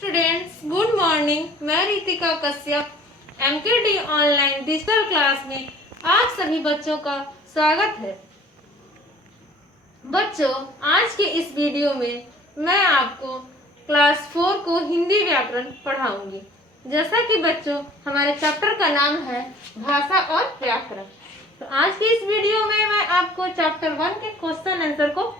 Students, good morning. मैं Ritika Kashyap MKD online digital class में आप सभी बच्चों का स्वागत है। बच्चों, आज के इस वीडियो में मैं आपको क्लास 4 को हिंदी व्याकरण पढ़ाऊंगी। जैसा कि बच्चों, हमारे चैप्टर का नाम है भाषा और व्याकरण। तो आज की इस वीडियो में मैं आपको चैप्टर 1 के क्वेश्चन आंसर को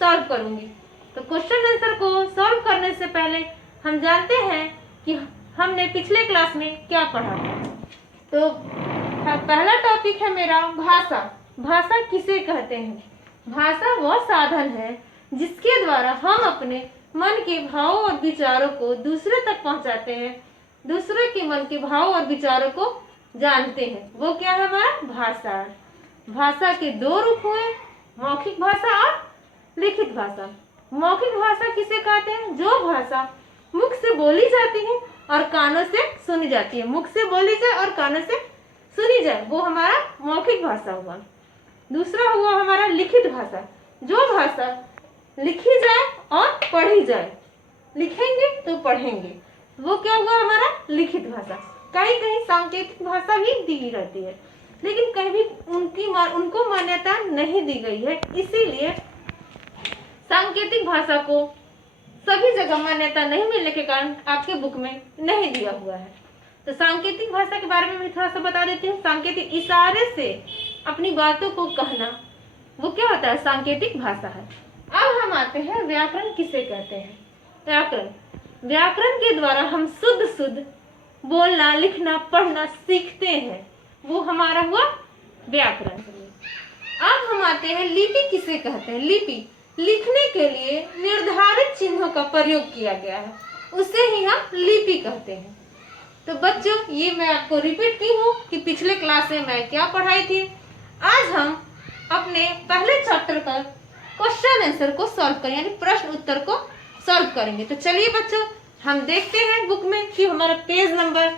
सॉल्व करूंगी। तो क्वेश्चन आंसर को सॉल्व करने से पहले हम जानते हैं कि हमने पिछले क्लास में क्या पढ़ा था। तो पहला टॉपिक है मेरा भाषा। भाषा किसे कहते हैं? भाषा वह साधन है जिसके द्वारा हम अपने मन के भावों और विचारों को दूसरे तक पहुंचाते हैं, दूसरे के मन के भावों और विचारों को जानते हैं। वो क्या है? हमारा भाषा। भाषा के दो रूप हुए, मौखिक भाषा और लिखित भाषा। मौखिक भाषा किसे कहते हैं? जो भाषा मुख से बोली जाती है और कानों से सुनी जाती है। मुख से बोली जाए और कानों से सुनी जाए, वो हमारा मौखिक भाषा हुआ। दूसरा हुआ हमारा लिखित भाषा। जो भाषा लिखी जाए और पढ़ी जाए, लिखेंगे तो पढ़ेंगे, वो क्या हुआ? हमारा लिखित भाषा। कहीं कहीं सांकेतिक भाषा भी दी रहती है, लेकिन कहीं भी उनको मान्यता नहीं दी गई है, इसीलिए सांकेतिक भाषा को सभी जगह मान्यता नहीं मिलने के कारण आपके बुक में नहीं दिया हुआ है। तो सांकेतिक भाषा के बारे में मैं थोड़ा सा बता देती हूँ। सांकेतिक इशारे से अपनी बातों को कहना, वो क्या होता है? सांकेतिक भाषा है। अब हम आते हैं व्याकरण किसे कहते हैं। व्याकरण के द्वारा हम शुद्ध बोलना, लिखना, पढ़ना सीखते हैं, वो हमारा हुआ व्याकरण। अब हम आते हैं लिपि किसे कहते हैं। लिपि लिखने के लिए निर्धारित चिन्हों का प्रयोग किया गया है, उसे ही हम लिपि कहते हैं। तो बच्चों, ये मैं आपको रिपीट की हूँ कि पिछले क्लास में मैं क्या पढ़ाई थी। आज हम अपने पहले चैप्टर का क्वेश्चन आंसर को सॉल्व करेंगे, यानी प्रश्न उत्तर को सॉल्व करेंगे। तो चलिए बच्चों, हम देखते हैं बुक में कि हमारा पेज नंबर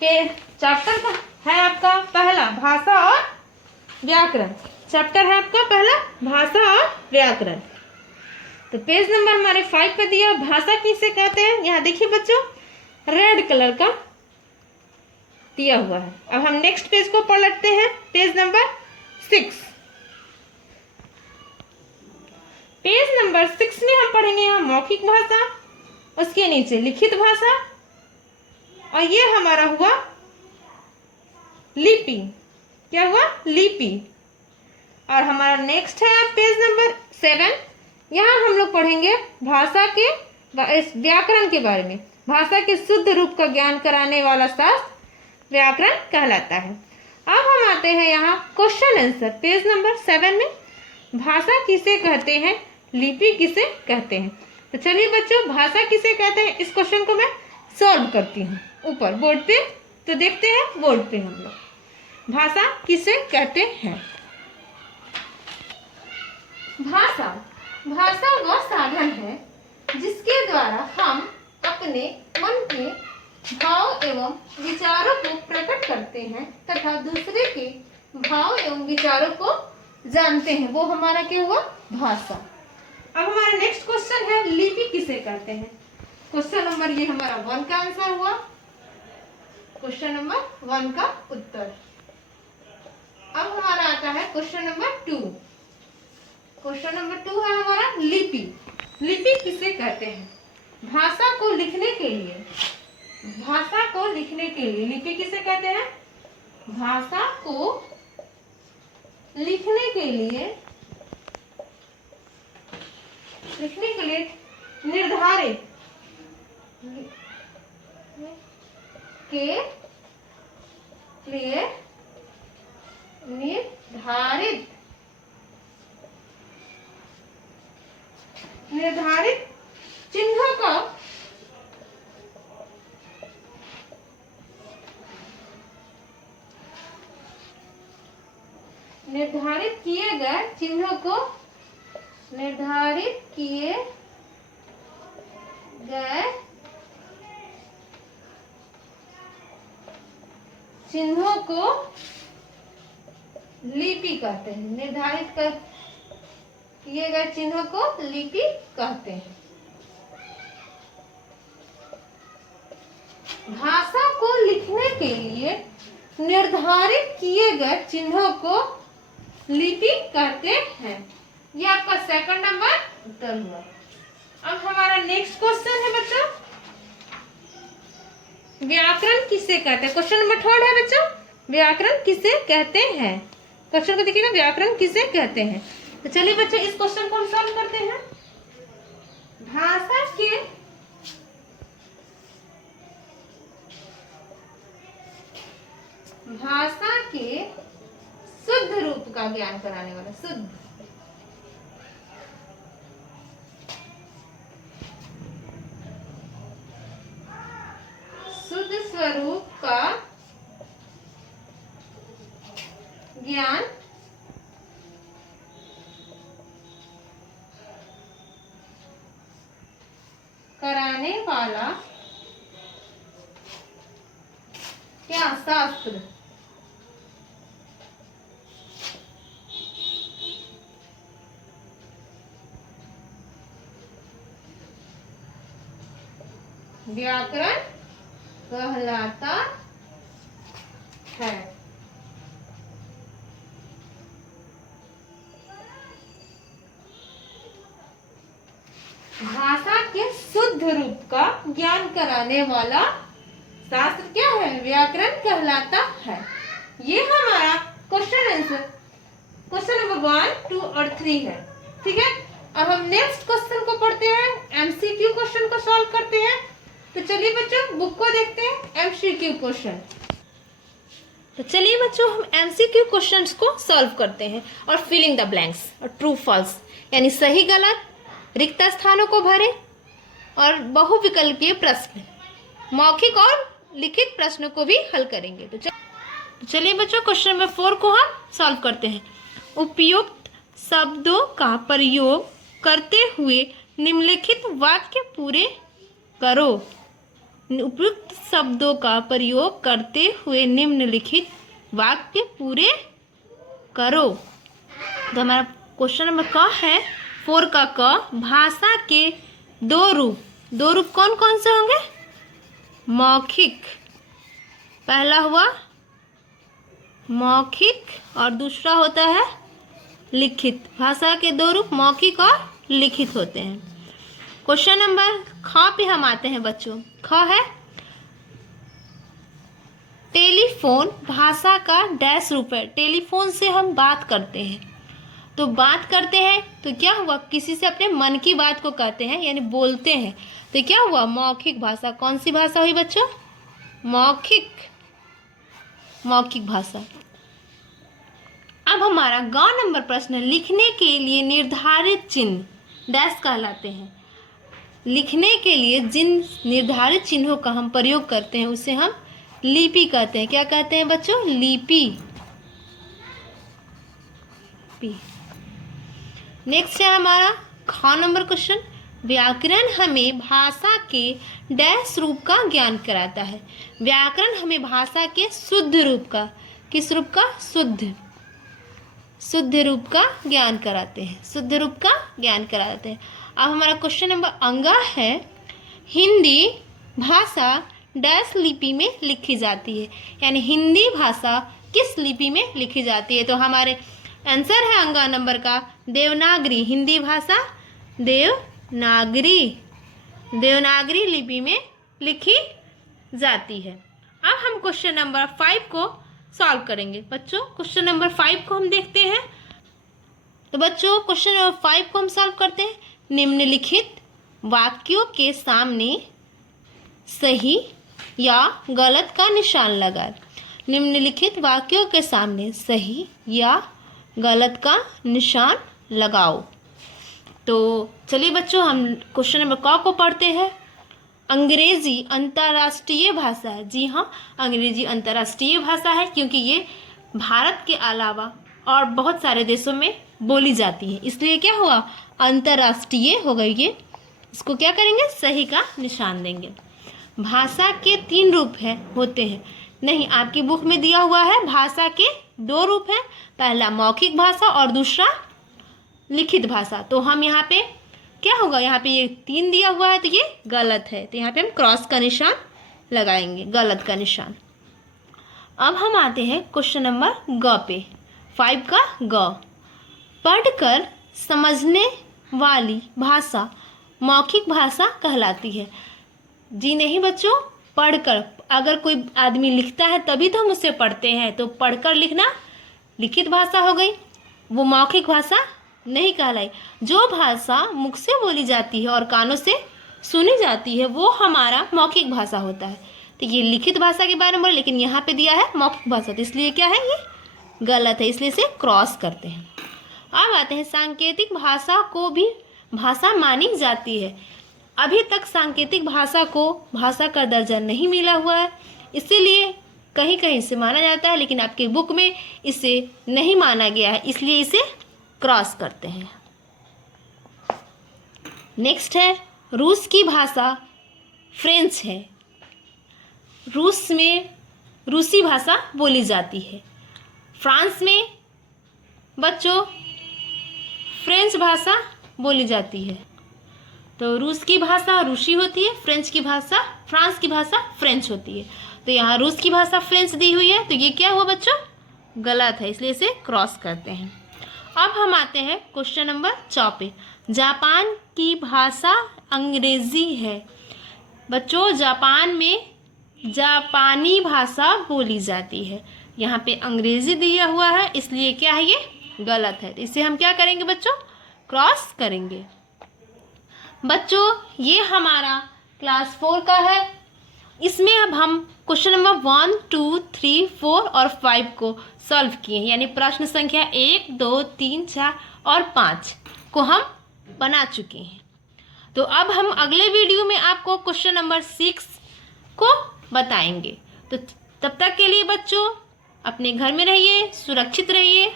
चैप्टर का है आपका पहला भाषा और व्याकरण। चैप्टर है आपका पहला भाषा और व्याकरण। तो पेज नंबर हमारे 5 पे दिया, भाषा किसे कहते हैं। यहाँ देखिए बच्चों, रेड कलर का दिया हुआ है। अब हम नेक्स्ट पेज को पलटते हैं, पेज नंबर 6। पेज नंबर 6 में हम पढ़ेंगे यहाँ मौखिक भाषा, उसके नीचे लिखित भाषा, और ये हमारा हुआ लिपि। क्या हुआ? लिपि। और हमारा नेक्स्ट है पेज नंबर 7। यहाँ हम लोग पढ़ेंगे भाषा के व्याकरण के बारे में। भाषा के शुद्ध रूप का ज्ञान कराने वाला शास्त्र व्याकरण कहलाता है। अब हम आते हैं यहाँ क्वेश्चन आंसर, पेज नंबर 7 में भाषा किसे कहते हैं, लिपि किसे कहते हैं। तो चलिए बच्चों, भाषा किसे कहते हैं, इस क्वेश्चन को मैं सॉल्व करती हूँ ऊपर बोर्ड पे। तो देखते हैं बोर्ड पे हम लोग भाषा किसे कहते हैं। भाषा वह साधन है जिसके द्वारा हम अपने मन के भाव एवं विचारों को प्रकट करते हैं तथा दूसरे के भाव एवं विचारों को जानते हैं, वो हमारा क्या हुआ? भाषा। अब हमारा नेक्स्ट क्वेश्चन है लिपि किसे कहते हैं। क्वेश्चन नंबर ये हमारा 1 का आंसर हुआ, क्वेश्चन नंबर 1 का उत्तर। अब हमारा आता है क्वेश्चन नंबर 2। क्वेश्चन नंबर 2 है हमारा लिपि। लिपि किसे कहते हैं? भाषा को लिखने के लिए लिपि किसे कहते हैं? भाषा को लिखने के लिए निर्धारित चिन्हों का निर्धारित किए गए चिन्हों को लिपि कहते हैं। निर्धारित किए गए चिन्हों को लिपि कहते हैं। के लिए निर्धारित किए गए चिन्हों को लिपि कहते हैं। ये आपका सेकंड नंबर उत्तर हुआ। अब हमारा नेक्स्ट क्वेश्चन है बच्चों, व्याकरण किसे कहते हैं। क्वेश्चन नंबर 3 है बच्चों, व्याकरण किसे कहते हैं। क्वेश्चन को देखिएगा, व्याकरण किसे कहते हैं। तो चलिए बच्चों इस क्वेश्चन को हम सॉल्व करते हैं। भाषा के शुद्ध रूप का ज्ञान कराने वाला, शुद्ध स्वरूप का ज्ञान कराने वाला क्या शास्त्र। व्याकरण कहलाता है। भाषा के शुद्ध रूप का ज्ञान कराने वाला शास्त्र क्या है, व्याकरण कहलाता है। ये हमारा क्वेश्चन आंसर क्वेश्चन नंबर 1, 2 और 3 है। ठीक है, अब हम नेक्स्ट क्वेश्चन को पढ़ते हैं, एमसीक्यू क्वेश्चन को सॉल्व करते हैं। तो चलिए बच्चों बुक को देखते हैं, एमसीक्यू क्वेश्चन। तो चलिए बच्चों हम एमसीक्यू क्वेश्चंस को सॉल्व करते हैं और फिलिंग द ब्लैंक्स और ट्रू फॉल्स यानी सही गलत, रिक्त स्थानों को भरें और बहुविकल्पीय प्रश्न, मौखिक और लिखित प्रश्नों को भी हल करेंगे। तो चलिए बच्चों क्वेश्चन नंबर 4 को हम सॉल्व करते हैं। उपयुक्त शब्दों का प्रयोग करते हुए निम्नलिखित वाक्य पूरे करो। उपयुक्त शब्दों का प्रयोग करते हुए निम्नलिखित वाक्य पूरे करो। तो हमारा क्वेश्चन नंबर क है 4 का क, भाषा के दो रूप कौन कौन से होंगे, मौखिक, पहला हुआ मौखिक और दूसरा होता है लिखित। भाषा के दो रूप मौखिक और लिखित होते हैं। क्वेश्चन नंबर ख पे हम आते हैं बच्चों। ख है टेलीफोन भाषा का डैश रूप है। टेलीफोन से हम बात करते हैं, तो बात करते हैं तो क्या हुआ, किसी से अपने मन की बात को कहते हैं यानी बोलते हैं, तो क्या हुआ मौखिक भाषा। कौन सी भाषा हुई बच्चों, मौखिक भाषा। अब हमारा ग नंबर प्रश्न, लिखने के लिए निर्धारित चिन्ह डैश कहलाते हैं। लिखने के लिए जिन निर्धारित चिन्हों का हम प्रयोग करते हैं उसे हम लिपि कहते हैं। क्या कहते हैं बच्चों, लिपि। नेक्स्ट है हमारा ख नंबर क्वेश्चन, व्याकरण हमें भाषा के डैश रूप का ज्ञान कराता है। व्याकरण हमें भाषा के शुद्ध रूप का, किस रूप का, शुद्ध रूप का ज्ञान कराते हैं, शुद्ध रूप का ज्ञान कराते हैं। अब हमारा क्वेश्चन नंबर अंगा है, हिंदी भाषा डैश लिपि में लिखी जाती है, यानी हिंदी भाषा किस लिपि में लिखी जाती है। तो हमारे आंसर है अंगा नंबर का देवनागरी। हिंदी भाषा देवनागरी लिपि में लिखी जाती है। अब हम क्वेश्चन नंबर 5 को सॉल्व करेंगे बच्चों। क्वेश्चन नंबर 5 को हम देखते हैं। तो बच्चों क्वेश्चन नंबर 5 को हम सॉल्व करते हैं। निम्नलिखित वाक्यों के सामने सही या गलत का निशान लगा। निम्नलिखित वाक्यों के सामने सही या गलत का निशान लगाओ। तो चलिए बच्चों हम क्वेश्चन नंबर क को पढ़ते हैं। अंग्रेजी अंतर्राष्ट्रीय भाषा है। जी हाँ, अंग्रेजी अंतर्राष्ट्रीय भाषा है क्योंकि ये भारत के अलावा और बहुत सारे देशों में बोली जाती है, इसलिए क्या हुआ, अंतर्राष्ट्रीय हो गई। ये इसको क्या करेंगे, सही का निशान देंगे। भाषा के 3 रूप होते हैं। नहीं, आपकी बुक में दिया हुआ है भाषा के 2 रूप हैं, पहला मौखिक भाषा और दूसरा लिखित भाषा। तो हम यहाँ पे क्या होगा, यहाँ पे ये 3 दिया हुआ है तो ये गलत है, तो यहाँ पे हम क्रॉस का निशान लगाएंगे, गलत का निशान। अब हम आते हैं क्वेश्चन नंबर ग पे, 5 का ग। पढ़कर समझने वाली भाषा मौखिक भाषा कहलाती है। जी नहीं बच्चों, पढ़कर, अगर कोई आदमी लिखता है तभी तो हम उससे पढ़ते हैं, तो पढ़कर लिखना लिखित भाषा हो गई, वो मौखिक भाषा नहीं कहलाई। जो भाषा मुख से बोली जाती है और कानों से सुनी जाती है वो हमारा मौखिक भाषा होता है। तो ये लिखित भाषा के बारे में बोला, लेकिन यहाँ पे दिया है मौखिक भाषा, तो इसलिए क्या है, ये गलत है, इसलिए इसे क्रॉस करते हैं। अब आते हैं सांकेतिक भाषा को भी भाषा मानी जाती है। अभी तक सांकेतिक भाषा को भाषा का दर्जा नहीं मिला हुआ है, इसीलिए कहीं कहीं से माना जाता है, लेकिन आपके बुक में इसे नहीं माना गया है, इसलिए इसे क्रॉस करते हैं। नेक्स्ट है रूस की भाषा फ्रेंच है। रूस में रूसी भाषा बोली जाती है। फ्रांस में बच्चों फ्रेंच भाषा बोली जाती है। तो रूस की भाषा रूसी होती है, फ्रेंच की भाषा, फ्रांस की भाषा फ्रेंच होती है। तो यहाँ रूस की भाषा फ्रेंच दी हुई है, तो ये क्या हुआ बच्चों, गलत है, इसलिए इसे क्रॉस करते हैं। अब हम आते हैं क्वेश्चन नंबर 4 पे। जापान की भाषा अंग्रेजी है। बच्चों जापान में जापानी भाषा बोली जाती है, यहाँ पे अंग्रेजी दिया हुआ है, इसलिए क्या है, ये गलत है। इसे हम क्या करेंगे बच्चों, क्रॉस करेंगे। बच्चों ये हमारा क्लास 4 का है। इसमें अब हम क्वेश्चन नंबर 1, 2, 3, 4 और 5 को सॉल्व किए, यानी प्रश्न संख्या 1, 2, 3, 4 और 5 को हम बना चुके हैं। तो अब हम अगले वीडियो में आपको क्वेश्चन नंबर 6 को बताएंगे। तो तब तक के लिए बच्चों अपने घर में रहिए, सुरक्षित रहिए।